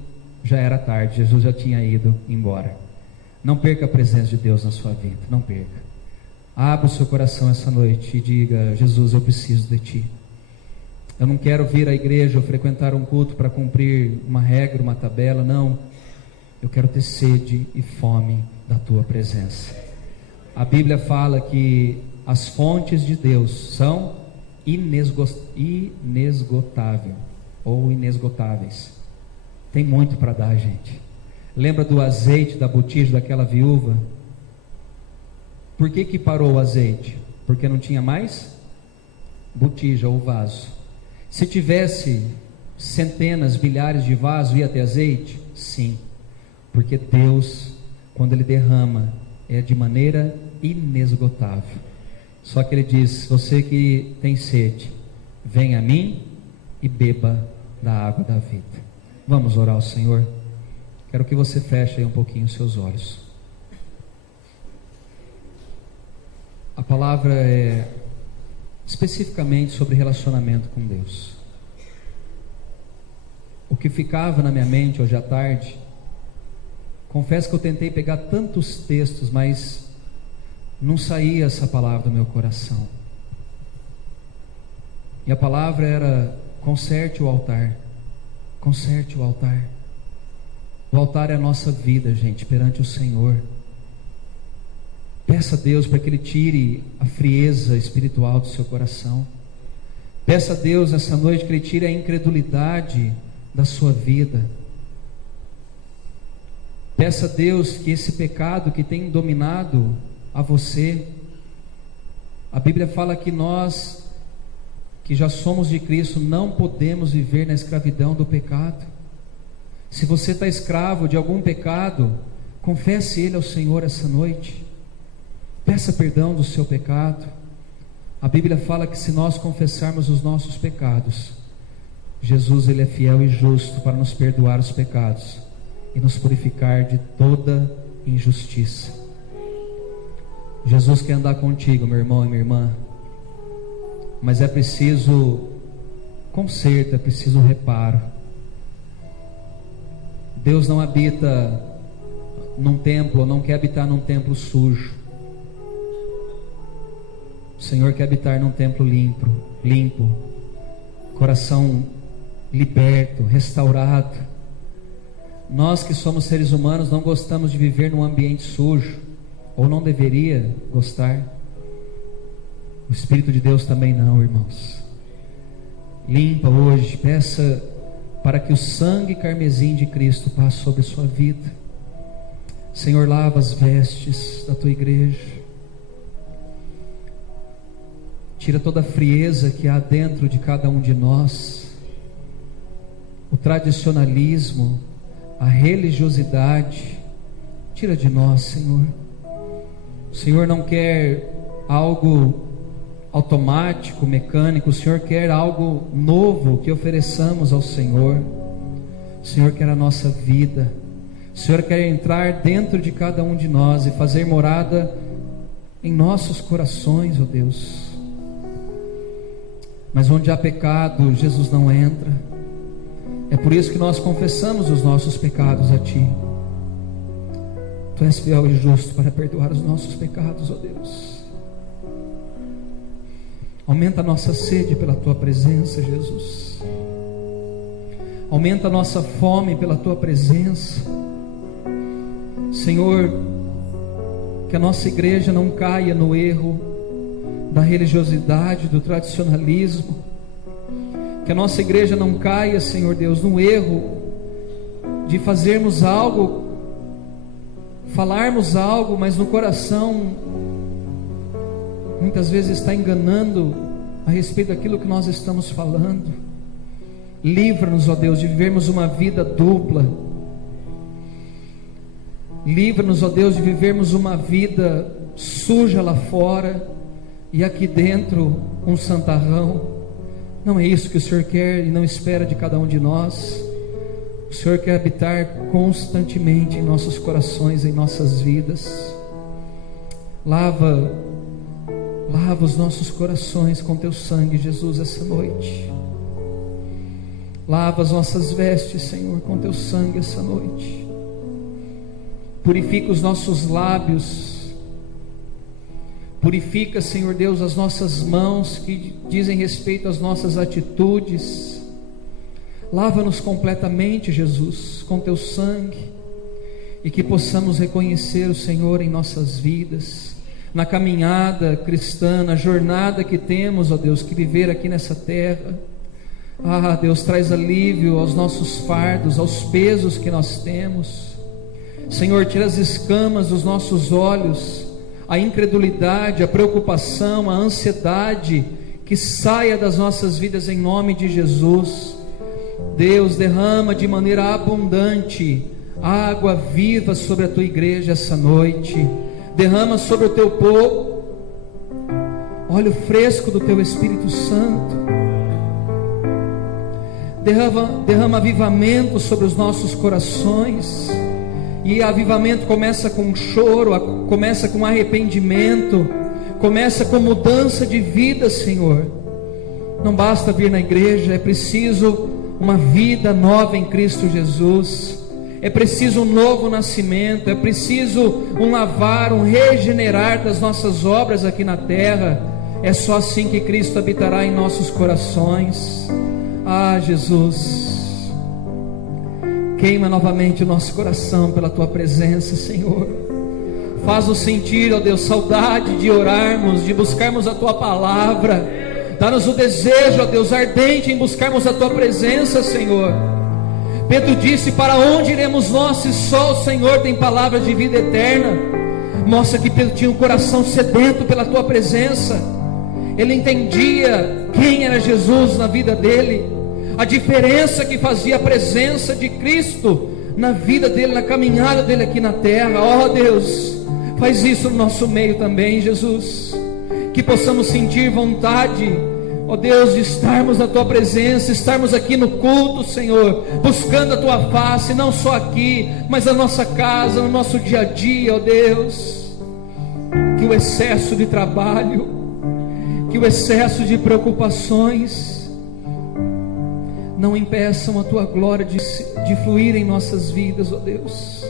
já era tarde, Jesus já tinha ido embora. Não perca a presença de Deus na sua vida, não perca. Abra o seu coração essa noite e diga: Jesus, eu preciso de Ti. Eu não quero vir à igreja ou frequentar um culto para cumprir uma regra, uma tabela, não. Eu quero ter sede e fome da Tua presença. A Bíblia fala que as fontes de Deus são inesgotáveis. Tem muito para dar, gente. Lembra do azeite da botija daquela viúva? Por que parou o azeite? Porque não tinha mais botija ou vaso. Se tivesse centenas, milhares de vasos, ia ter azeite? Sim, porque Deus, quando Ele derrama, é de maneira inesgotável. Só que Ele diz: você que tem sede, venha a mim e beba da água da vida. Vamos orar ao Senhor? Quero que você feche aí um pouquinho os seus olhos. A palavra é especificamente sobre relacionamento com Deus. O que ficava na minha mente hoje à tarde, confesso que eu tentei pegar tantos textos, mas não saía essa palavra do meu coração. E a palavra era: conserte o altar. Conserte o altar. O altar é a nossa vida, gente, perante o Senhor. Peça a Deus para que Ele tire a frieza espiritual do seu coração. Peça a Deus essa noite que Ele tire a incredulidade da sua vida. Peça a Deus que esse pecado que tem dominado a você, a Bíblia fala que nós, que já somos de Cristo, não podemos viver na escravidão do pecado. Se você está escravo de algum pecado, confesse ele ao Senhor essa noite. Peça perdão do seu pecado. A Bíblia fala que se nós confessarmos os nossos pecados, Jesus, Ele é fiel e justo para nos perdoar os pecados e nos purificar de toda injustiça. Jesus quer andar contigo, meu irmão e minha irmã, mas é preciso conserto, é preciso reparo. Deus não habita num templo, ou não quer habitar num templo sujo. O Senhor quer habitar num templo limpo, coração liberto, restaurado. Nós que somos seres humanos não gostamos de viver num ambiente sujo, ou não deveria gostar. O Espírito de Deus também não, irmãos. Limpa hoje, peça para que o sangue carmesim de Cristo passe sobre a sua vida. Senhor, lava as vestes da tua igreja. Tira toda a frieza que há dentro de cada um de nós, o tradicionalismo, a religiosidade. Tira de nós, Senhor. O Senhor não quer algo automático, mecânico. O Senhor quer algo novo que ofereçamos ao Senhor. O Senhor quer a nossa vida. O Senhor quer entrar dentro de cada um de nós e fazer morada em nossos corações, ó Deus. Mas onde há pecado, Jesus não entra. É por isso que nós confessamos os nossos pecados a Ti. Tu és fiel e justo para perdoar os nossos pecados, ó Deus. Aumenta a nossa sede pela Tua presença, Jesus. Aumenta a nossa fome pela Tua presença. Senhor, que a nossa igreja não caia no erro da religiosidade, do tradicionalismo. Que a nossa igreja não caia, Senhor Deus, no erro de fazermos algo, falarmos algo, mas no coração muitas vezes está enganando a respeito daquilo que nós estamos falando. Livra-nos, ó Deus, de vivermos uma vida dupla. Livra-nos, ó Deus, de vivermos uma vida suja lá fora e aqui dentro um santarrão. Não é isso que o Senhor quer e não espera de cada um de nós. O Senhor quer habitar constantemente em nossos corações, em nossas vidas. Lava os nossos corações com Teu sangue, Jesus, essa noite. Lava as nossas vestes, Senhor, com Teu sangue essa noite. Purifica os nossos lábios. Purifica, Senhor Deus, as nossas mãos que dizem respeito às nossas atitudes. Lava-nos completamente, Jesus, com teu sangue, e que possamos reconhecer o Senhor em nossas vidas, na caminhada cristã, na jornada que temos, ó Deus, que viver aqui nessa terra. Ah, Deus, traz alívio aos nossos fardos, aos pesos que nós temos. Senhor, tira as escamas dos nossos olhos, a incredulidade, a preocupação, a ansiedade, que saia das nossas vidas em nome de Jesus. Deus, derrama de maneira abundante água viva sobre a tua igreja essa noite. Derrama sobre o teu povo óleo fresco do teu Espírito Santo. Derrama avivamento sobre os nossos corações. E avivamento começa com choro, começa com arrependimento, começa com mudança de vida, Senhor. Não basta vir na igreja, é preciso uma vida nova em Cristo Jesus. É preciso um novo nascimento, é preciso um lavar, um regenerar das nossas obras aqui na terra. É só assim que Cristo habitará em nossos corações. Ah, Jesus, queima novamente o nosso coração pela tua presença, Senhor. Faz-nos sentir, ó Deus, saudade de orarmos, de buscarmos a tua palavra. Dá-nos o desejo, ó Deus, ardente em buscarmos a tua presença, Senhor. Pedro disse: para onde iremos nós, se só o Senhor tem palavras de vida eterna? Mostra que Pedro tinha um coração sedento pela tua presença. Ele entendia quem era Jesus na vida dele, a diferença que fazia a presença de Cristo na vida dele, na caminhada dele aqui na terra. Ó Deus, faz isso no nosso meio também, Jesus. Que possamos sentir vontade, ó Deus, de estarmos na tua presença, estarmos aqui no culto, Senhor, buscando a tua face, não só aqui, mas na nossa casa, no nosso dia a dia, ó Deus. Que o excesso de trabalho, que o excesso de preocupações não impeçam a tua glória de fluir em nossas vidas, ó Deus.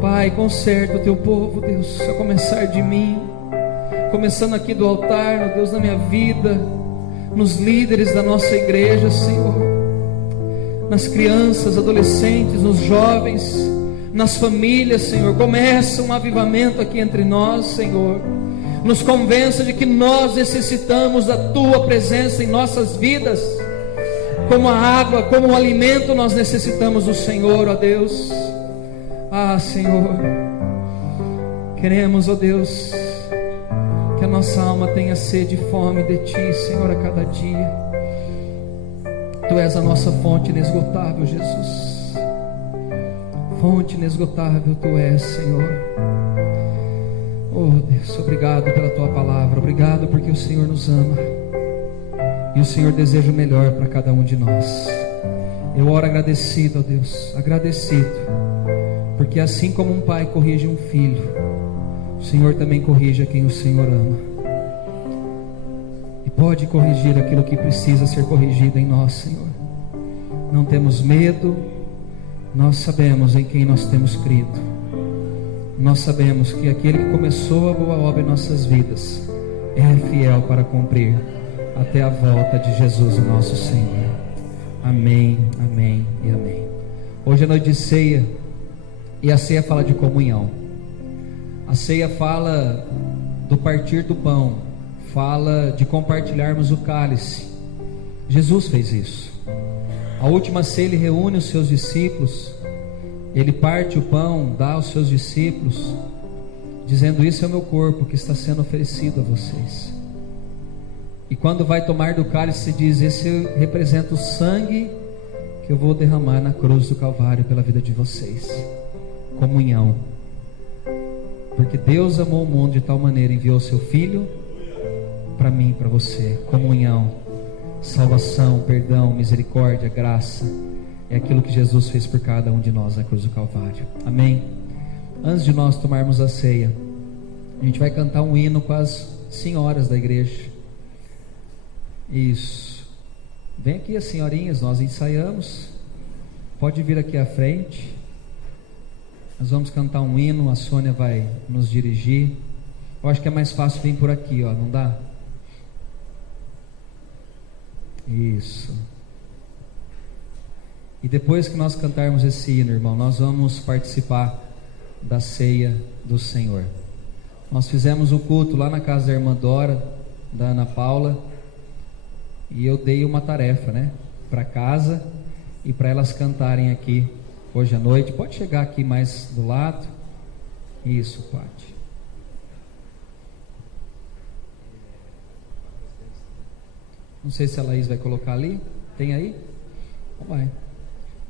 Pai, conserta o teu povo, Deus, a começar de mim, começando aqui do altar, ó Deus, na minha vida, nos líderes da nossa igreja, Senhor, nas crianças, adolescentes, nos jovens, nas famílias, Senhor. Começa um avivamento aqui entre nós, Senhor. Nos convença de que nós necessitamos da tua presença em nossas vidas. Como a água, como o alimento, nós necessitamos do Senhor, ó Deus. Ah, Senhor, queremos, ó Deus, que a nossa alma tenha sede e fome de Ti, Senhor, a cada dia. Tu és a nossa fonte inesgotável, Jesus. Fonte inesgotável Tu és, Senhor. Oh Deus, obrigado pela Tua palavra. Obrigado porque o Senhor nos ama e o Senhor deseja o melhor para cada um de nós. Eu oro agradecido, ó Deus, agradecido, porque assim como um pai corrige um filho, o Senhor também corrige a quem o Senhor ama, e pode corrigir aquilo que precisa ser corrigido em nós, Senhor. Não temos medo, nós sabemos em quem nós temos crido. Nós sabemos que aquele que começou a boa obra em nossas vidas é fiel para cumprir até a volta de Jesus, o nosso Senhor. Amém, amém e amém. Hoje é noite de ceia, e a ceia fala de comunhão. A ceia fala do partir do pão, fala de compartilharmos o cálice. Jesus fez isso. A última ceia, ele reúne os seus discípulos, ele parte o pão, dá aos seus discípulos, dizendo: isso é o meu corpo que está sendo oferecido a vocês. E quando vai tomar do cálice, diz: esse representa o sangue que eu vou derramar na cruz do Calvário pela vida de vocês. Comunhão. Porque Deus amou o mundo de tal maneira, enviou o seu Filho para mim, para você. Comunhão, salvação, perdão, misericórdia, graça, é aquilo que Jesus fez por cada um de nós na cruz do Calvário. Amém? Antes de nós tomarmos a ceia, a gente vai cantar um hino com as senhoras da igreja. Isso. Vem aqui as senhorinhas, nós ensaiamos. Pode vir aqui à frente. Nós vamos cantar um hino, a Sônia vai nos dirigir. Eu acho que é mais fácil vir por aqui, ó, não dá? Isso. E depois que nós cantarmos esse hino, irmão, nós vamos participar da ceia do Senhor. Nós fizemos o culto lá na casa da irmã Dora, da Ana Paula, e eu dei uma tarefa, né, para casa e para elas cantarem aqui hoje à noite. Pode chegar aqui mais do lado. Isso, Pati. Não sei se a Laís vai colocar ali. Tem aí? Então vai.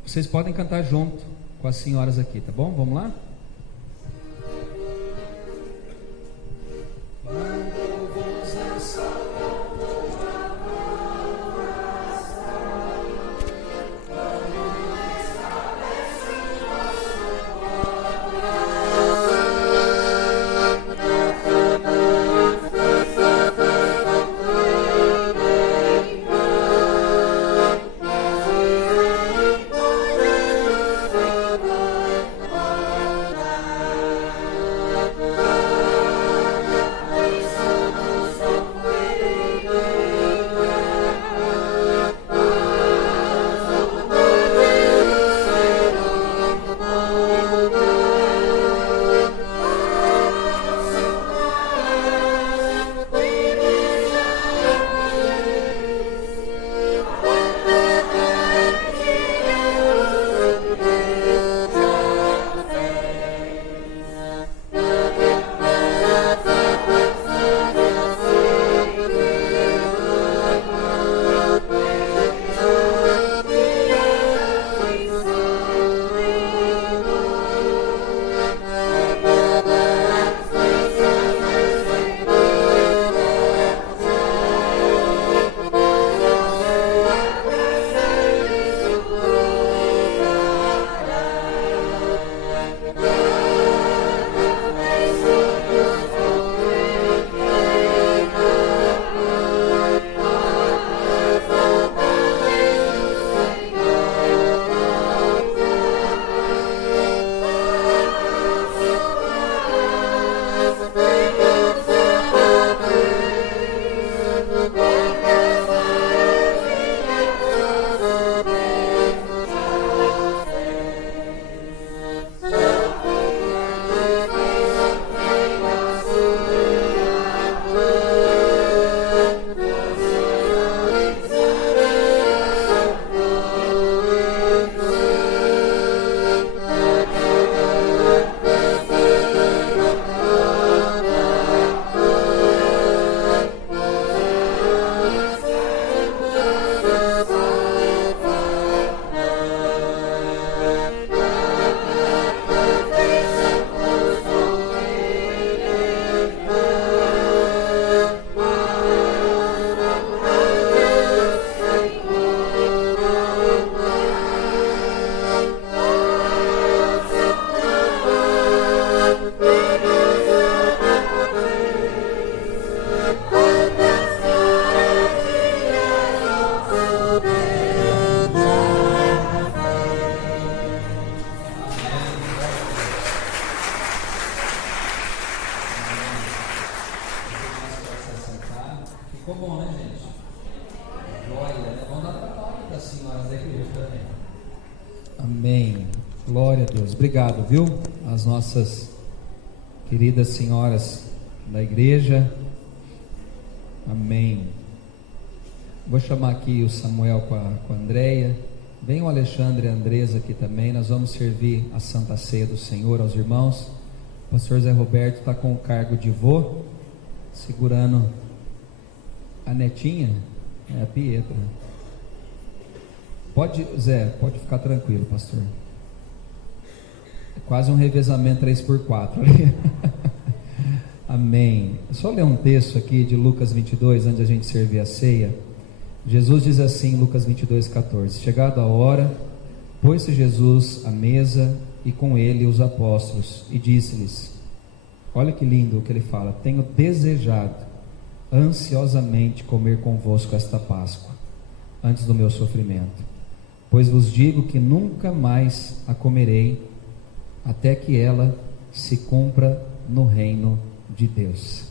Vocês podem cantar junto com as senhoras aqui, tá bom? Vamos lá? Ficou bom, né, gente? Glória, né? Vamos dar trabalho para as senhoras da igreja também. Amém. Glória a Deus. Obrigado, viu? As nossas queridas senhoras da igreja. Amém. Vou chamar aqui o Samuel com a Andréia. Vem o Alexandre e a Andresa aqui também. Nós vamos servir a Santa Ceia do Senhor aos irmãos. O pastor Zé Roberto está com o cargo de vô, segurando a netinha, a Pietra. Pode, Zé, pode ficar tranquilo, pastor. É quase um revezamento 3x4 ali. Amém. É só ler um texto aqui de Lucas 22, antes de a gente servir a ceia. Jesus diz assim, Lucas 22:14: Chegada a hora, pôs-se Jesus à mesa e com ele os apóstolos, e disse-lhes, olha que lindo o que ele fala: tenho desejado ansiosamente comer convosco esta Páscoa, antes do meu sofrimento, pois vos digo que nunca mais a comerei, até que ela se cumpra no reino de Deus.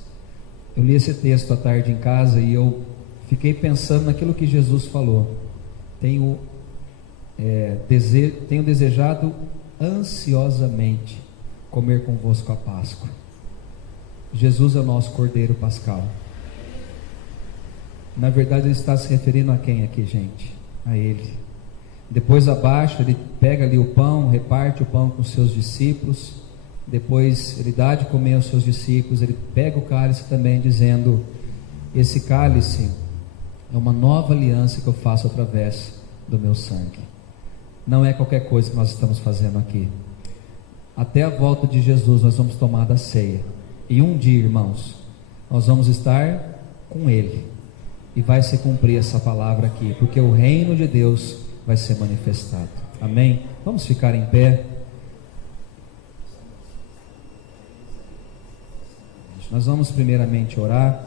Eu li esse texto à tarde em casa e eu fiquei pensando naquilo que Jesus falou. Tenho desejado ansiosamente comer convosco a Páscoa. Jesus é o nosso Cordeiro Pascal. Na verdade ele está se referindo a quem aqui, gente? A Ele. Depois abaixo ele pega ali o pão, reparte o pão com os seus discípulos. Depois ele dá de comer aos seus discípulos. Ele pega o cálice também, dizendo: esse cálice é uma nova aliança que eu faço através do meu sangue. Não é qualquer coisa que nós estamos fazendo aqui. Até a volta de Jesus nós vamos tomar da ceia. E um dia, irmãos, nós vamos estar com Ele. E vai se cumprir essa palavra aqui, porque o reino de Deus vai ser manifestado. Amém? Vamos ficar em pé. Nós vamos primeiramente orar,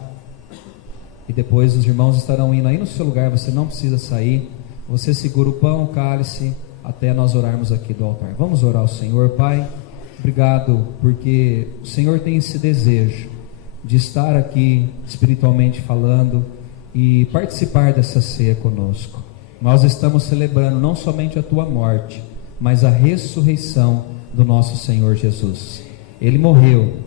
e depois os irmãos estarão indo aí no seu lugar. Você não precisa sair. Você segura o pão, o cálice, até nós orarmos aqui do altar. Vamos orar ao Senhor. Pai, obrigado porque o Senhor tem esse desejo de estar aqui espiritualmente falando e participar dessa ceia conosco. Nós estamos celebrando não somente a tua morte, mas a ressurreição do nosso Senhor Jesus. Ele morreu,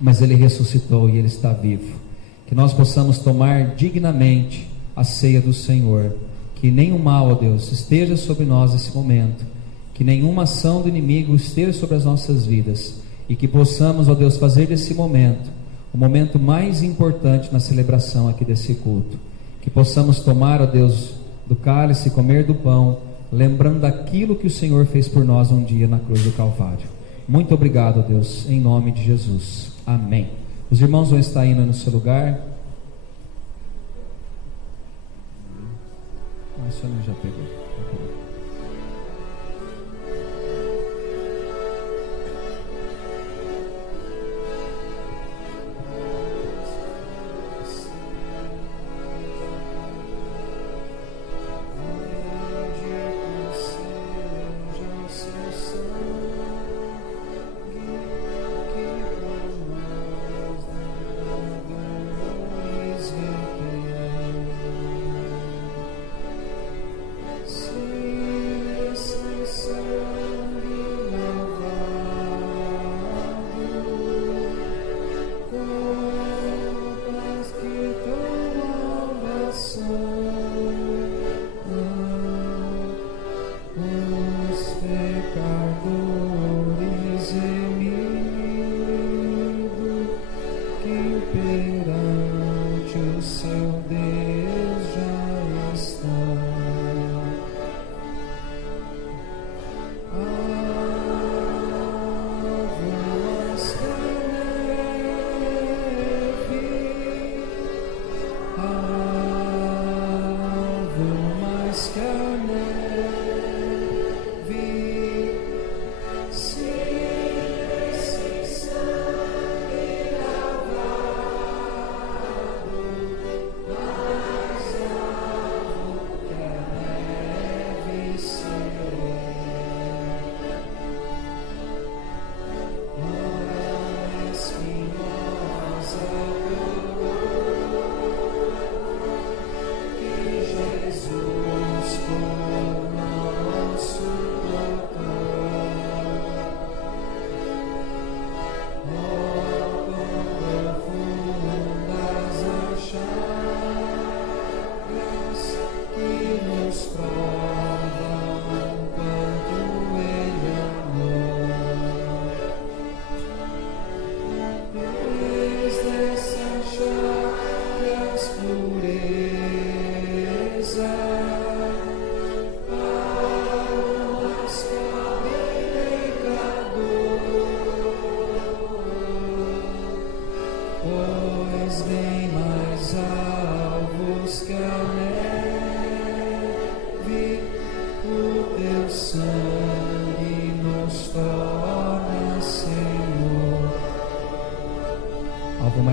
mas Ele ressuscitou e Ele está vivo. Que nós possamos tomar dignamente a ceia do Senhor. Que nenhum mal, ó Deus, esteja sobre nós nesse momento. Que nenhuma ação do inimigo esteja sobre as nossas vidas. E que possamos, ó Deus, fazer desse momento o momento mais importante na celebração aqui desse culto. Que possamos tomar, ó Deus, do cálice e comer do pão, lembrando daquilo que o Senhor fez por nós um dia na cruz do Calvário. Muito obrigado, ó Deus, em nome de Jesus. Amém. Os irmãos vão estar indo no seu lugar. A senhora já pegou.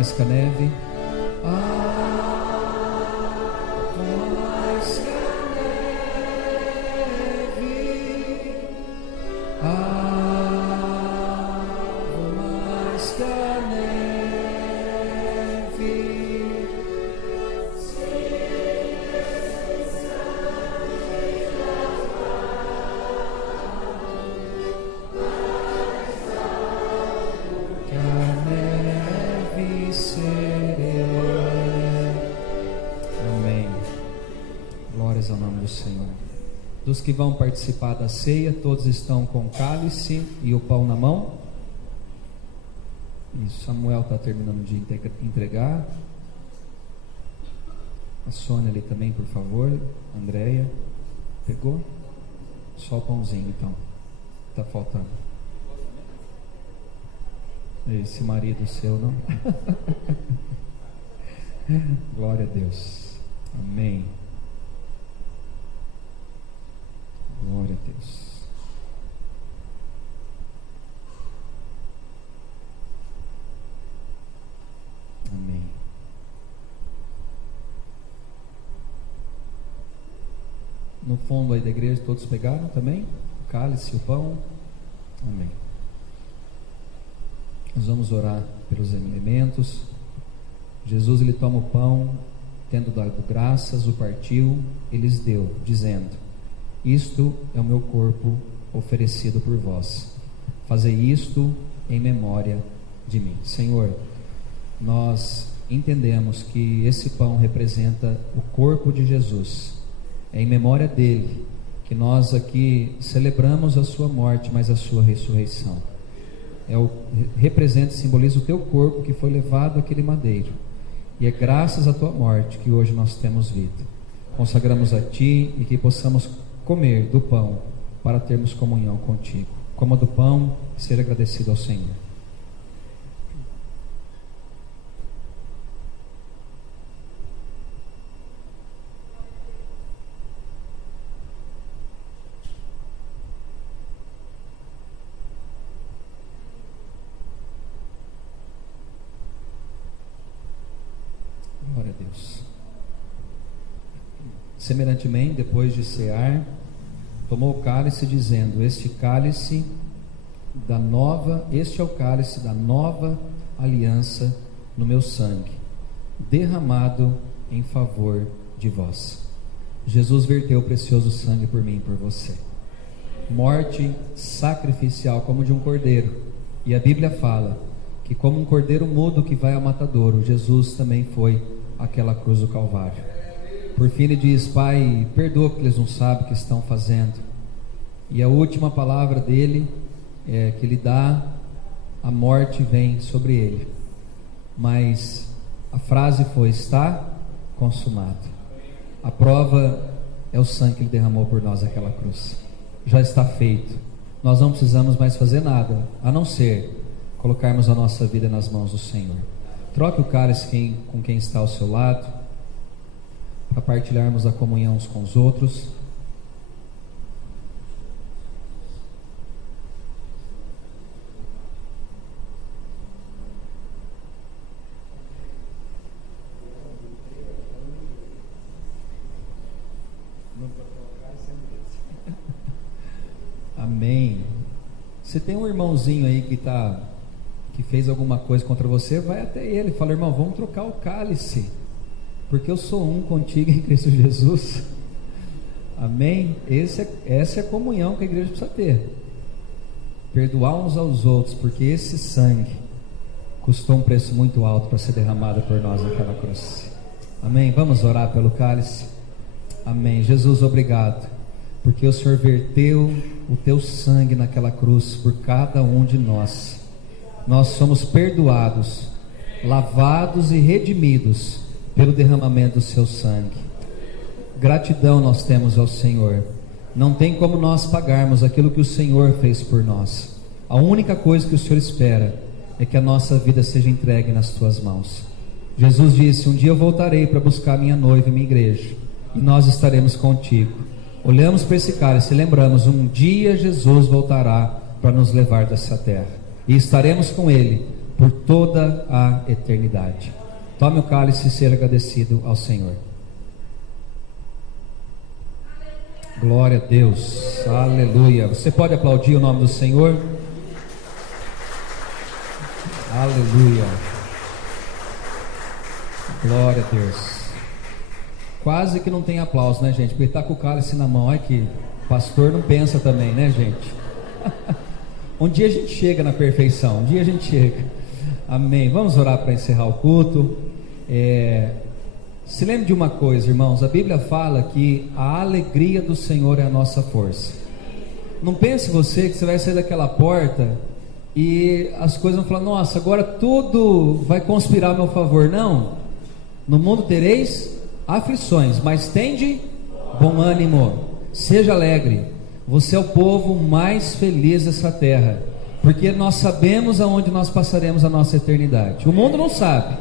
mais que a neve. do Senhor. Dos que vão participar da ceia, todos estão com o cálice e o pão na mão. Isso, Samuel está terminando de entregar. A Sônia ali também, por favor. Andréia, pegou? Só o pãozinho então, está faltando. Esse marido seu não. Glória a Deus. Amém. Glória a Deus. Amém. No fundo aí da igreja todos pegaram também? O cálice e o pão? Amém. Nós vamos orar pelos elementos. Jesus, ele toma o pão, tendo dado graças, o partiu e lhes deu, dizendo: isto é o meu corpo oferecido por vós. Fazei isto em memória de mim. Senhor, nós entendemos que esse pão representa o corpo de Jesus. É em memória dele que nós aqui celebramos a sua morte, mas a sua ressurreição. Representa e simboliza o teu corpo que foi levado àquele madeiro. E é graças à tua morte que hoje nós temos vida. Consagramos a ti e que possamos comer do pão para termos comunhão contigo. Coma do pão e ser agradecido ao Senhor. Glória a Deus. Semelhantemente, depois de cear, tomou o cálice, dizendo: este é o cálice da nova aliança no meu sangue, derramado em favor de vós. Jesus verteu o precioso sangue por mim e por você. Morte sacrificial como de um cordeiro. E a Bíblia fala que como um cordeiro mudo que vai ao matadouro, Jesus também foi àquela cruz do Calvário. Por fim ele diz: Pai, perdoa porque eles não sabem o que estão fazendo. E a última palavra dele é que ele dá, a morte vem sobre ele. Mas a frase foi: está consumado. A prova é o sangue que ele derramou por nós naquela cruz. Já está feito. Nós não precisamos mais fazer nada, a não ser colocarmos a nossa vida nas mãos do Senhor. Troque o cálice com quem está ao seu lado, para partilharmos a comunhão uns com os outros. Amém. Se tem um irmãozinho aí que fez alguma coisa contra você, vai até ele, fala: irmão, vamos trocar o cálice, porque eu sou um contigo em Cristo Jesus. Amém? Essa é a comunhão que a igreja precisa ter. Perdoar uns aos outros, porque esse sangue custou um preço muito alto para ser derramado por nós naquela cruz. Amém? Vamos orar pelo cálice. Amém. Jesus, obrigado, porque o Senhor verteu o teu sangue naquela cruz por cada um de nós. Nós somos perdoados, lavados e redimidos pelo derramamento do seu sangue. Gratidão nós temos ao Senhor. Não tem como nós pagarmos aquilo que o Senhor fez por nós. A única coisa que o Senhor espera é que a nossa vida seja entregue nas tuas mãos. Jesus disse: um dia eu voltarei para buscar minha noiva e minha igreja, e nós estaremos contigo. Olhamos para esse cálice e lembramos: um dia Jesus voltará para nos levar dessa terra, e estaremos com Ele por toda a eternidade. Tome o cálice e seja agradecido ao Senhor. Glória a Deus, aleluia. Você pode aplaudir o nome do Senhor? Aleluia. Glória a Deus. Quase que não tem aplauso, né, gente? Porque está com o cálice na mão. Olha que pastor não pensa também, né, gente? Um dia a gente chega na perfeição, um dia a gente chega. Amém. Vamos orar para encerrar o culto. Se lembre de uma coisa, irmãos, a Bíblia fala que a alegria do Senhor é a nossa força. Não pense você que você vai sair daquela porta e as coisas vão falar: nossa, agora tudo vai conspirar a meu favor. Não. No mundo tereis aflições, mas tende bom ânimo, seja alegre. Você é o povo mais feliz dessa terra, porque nós sabemos aonde nós passaremos a nossa eternidade. O mundo não sabe,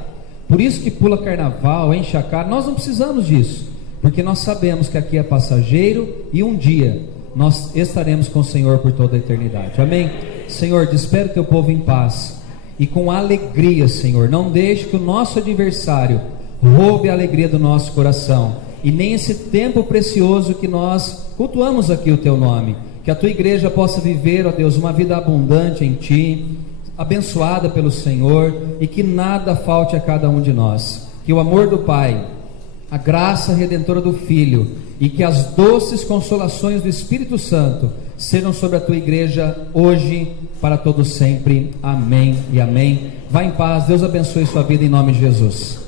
por isso que pula carnaval, enche a cara. Nós não precisamos disso, porque nós sabemos que aqui é passageiro e um dia nós estaremos com o Senhor por toda a eternidade. Amém? Senhor, despede o teu povo em paz e com alegria, Senhor. Não deixe que o nosso adversário roube a alegria do nosso coração, e nem esse tempo precioso que nós cultuamos aqui o teu nome. Que a tua igreja possa viver, ó Deus, uma vida abundante em ti, abençoada pelo Senhor, e que nada falte a cada um de nós. Que o amor do Pai, a graça redentora do Filho e que as doces consolações do Espírito Santo sejam sobre a tua igreja hoje, para todo sempre. Amém e amém. Vá em paz, Deus abençoe sua vida em nome de Jesus.